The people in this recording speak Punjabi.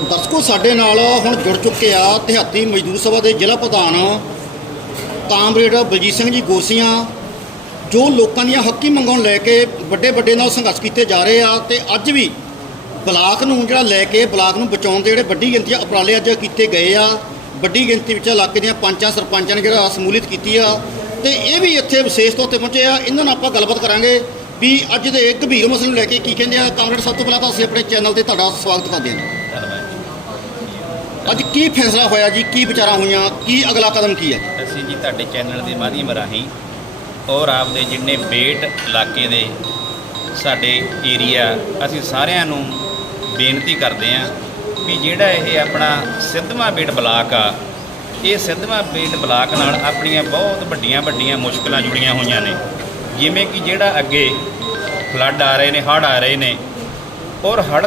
ਦਰਸ਼ਕੋ, ਸਾਡੇ ਨਾਲ ਹੁਣ ਜੁੜ ਚੁੱਕੇ ਆ ਤਿਹਾਤੀ ਮਜ਼ਦੂਰ ਸਭਾ ਦੇ ਜ਼ਿਲ੍ਹਾ ਪ੍ਰਧਾਨ ਕਾਮਰੇਡ ਬਲਜੀਤ ਸਿੰਘ ਜੀ ਗੋਸੀਆਂ, ਜੋ ਲੋਕਾਂ ਦੀਆਂ ਹੱਕੀ ਮੰਗਾਂ ਲੈ ਕੇ ਵੱਡੇ ਵੱਡੇ ਨਾਲ ਸੰਘਰਸ਼ ਕੀਤੇ ਜਾ ਰਹੇ ਆ ਤੇ ਅੱਜ ਵੀ ਬਲਾਕ ਨੂੰ ਜਿਹੜਾ ਲੈ ਕੇ ਬਲਾਕ ਨੂੰ ਬਚਾਉਣ ਦੇ ਜਿਹੜੇ ਵੱਡੀ ਗਿਣਤੀ ਉਪਰਾਲੇ ਅੱਜ ਕੀਤੇ ਗਏ ਆ, ਵੱਡੀ ਗਿਣਤੀ ਵਿੱਚ ਇਲਾਕੇ ਦੀਆਂ ਪੰਚਾਂ, ਸਰਪੰਚਾਂ ਨੇ ਜਿਹੜਾ ਸਮੂਲਿਤ ਕੀਤੀ ਆ ਤੇ ਇਹ ਵੀ ਇੱਥੇ ਵਿਸ਼ੇਸ਼ ਤੌਰ ਤੇ ਪਹੁੰਚੇ ਆ। ਇਹਨਾਂ ਨਾਲ ਆਪਾਂ ਗੱਲਬਾਤ ਕਰਾਂਗੇ ਵੀ ਅੱਜ ਦੇ ਗੰਭੀਰ ਮਸਲੇ ਨੂੰ ਲੈ ਕੇ ਕੀ ਕਹਿੰਦੇ ਆ। ਕਾਮਰੇਡ, ਸਭ ਤੋਂ ਪਹਿਲਾਂ ਤਾਂ ਅਸੀਂ ਆਪਣੇ ਚੈਨਲ ਤੇ ਤੁਹਾਡਾ ਸਵਾਗਤ ਕਰਦੇ ਹਾਂ। ਅੱਜ ਕੀ ਫੈਸਲਾ ਹੋਇਆ ਜੀ? ਕੀ ਵਿਚਾਰਾਂ ਹੋਈਆਂ? ਕੀ ਅਗਲਾ ਕਦਮ ਕੀ ਹੈ? ਅਸੀਂ ਜੀ ਤੁਹਾਡੇ ਚੈਨਲ ਦੇ ਮਾਧਿਅਮ ਰਾਹੀਂ ਔਰ ਆਪਦੇ ਜਿੰਨੇ ਬੇਟ ਇਲਾਕੇ ਦੇ ਸਾਡੇ ਏਰੀਆ, ਅਸੀਂ ਸਾਰਿਆਂ ਨੂੰ ਬੇਨਤੀ ਕਰਦੇ ਹਾਂ ਵੀ ਜਿਹੜਾ ਇਹ ਆਪਣਾ ਸਿੱਧਵਾਂ ਬੇਟ ਬਲਾਕ ਆ, ਇਹ ਸਿੱਧਵਾਂ ਬੇਟ ਬਲਾਕ ਨਾਲ ਆਪਣੀਆਂ ਬਹੁਤ ਵੱਡੀਆਂ ਵੱਡੀਆਂ ਮੁਸ਼ਕਲਾਂ ਜੁੜੀਆਂ ਹੋਈਆਂ ਨੇ। ਜਿਵੇਂ ਕਿ ਜਿਹੜਾ ਅੱਗੇ ਫਲੱਡ ਆ ਰਹੇ ਨੇ, ਹੜ੍ਹ ਆ ਰਹੇ ਨੇ ਔਰ ਹੜ੍ਹ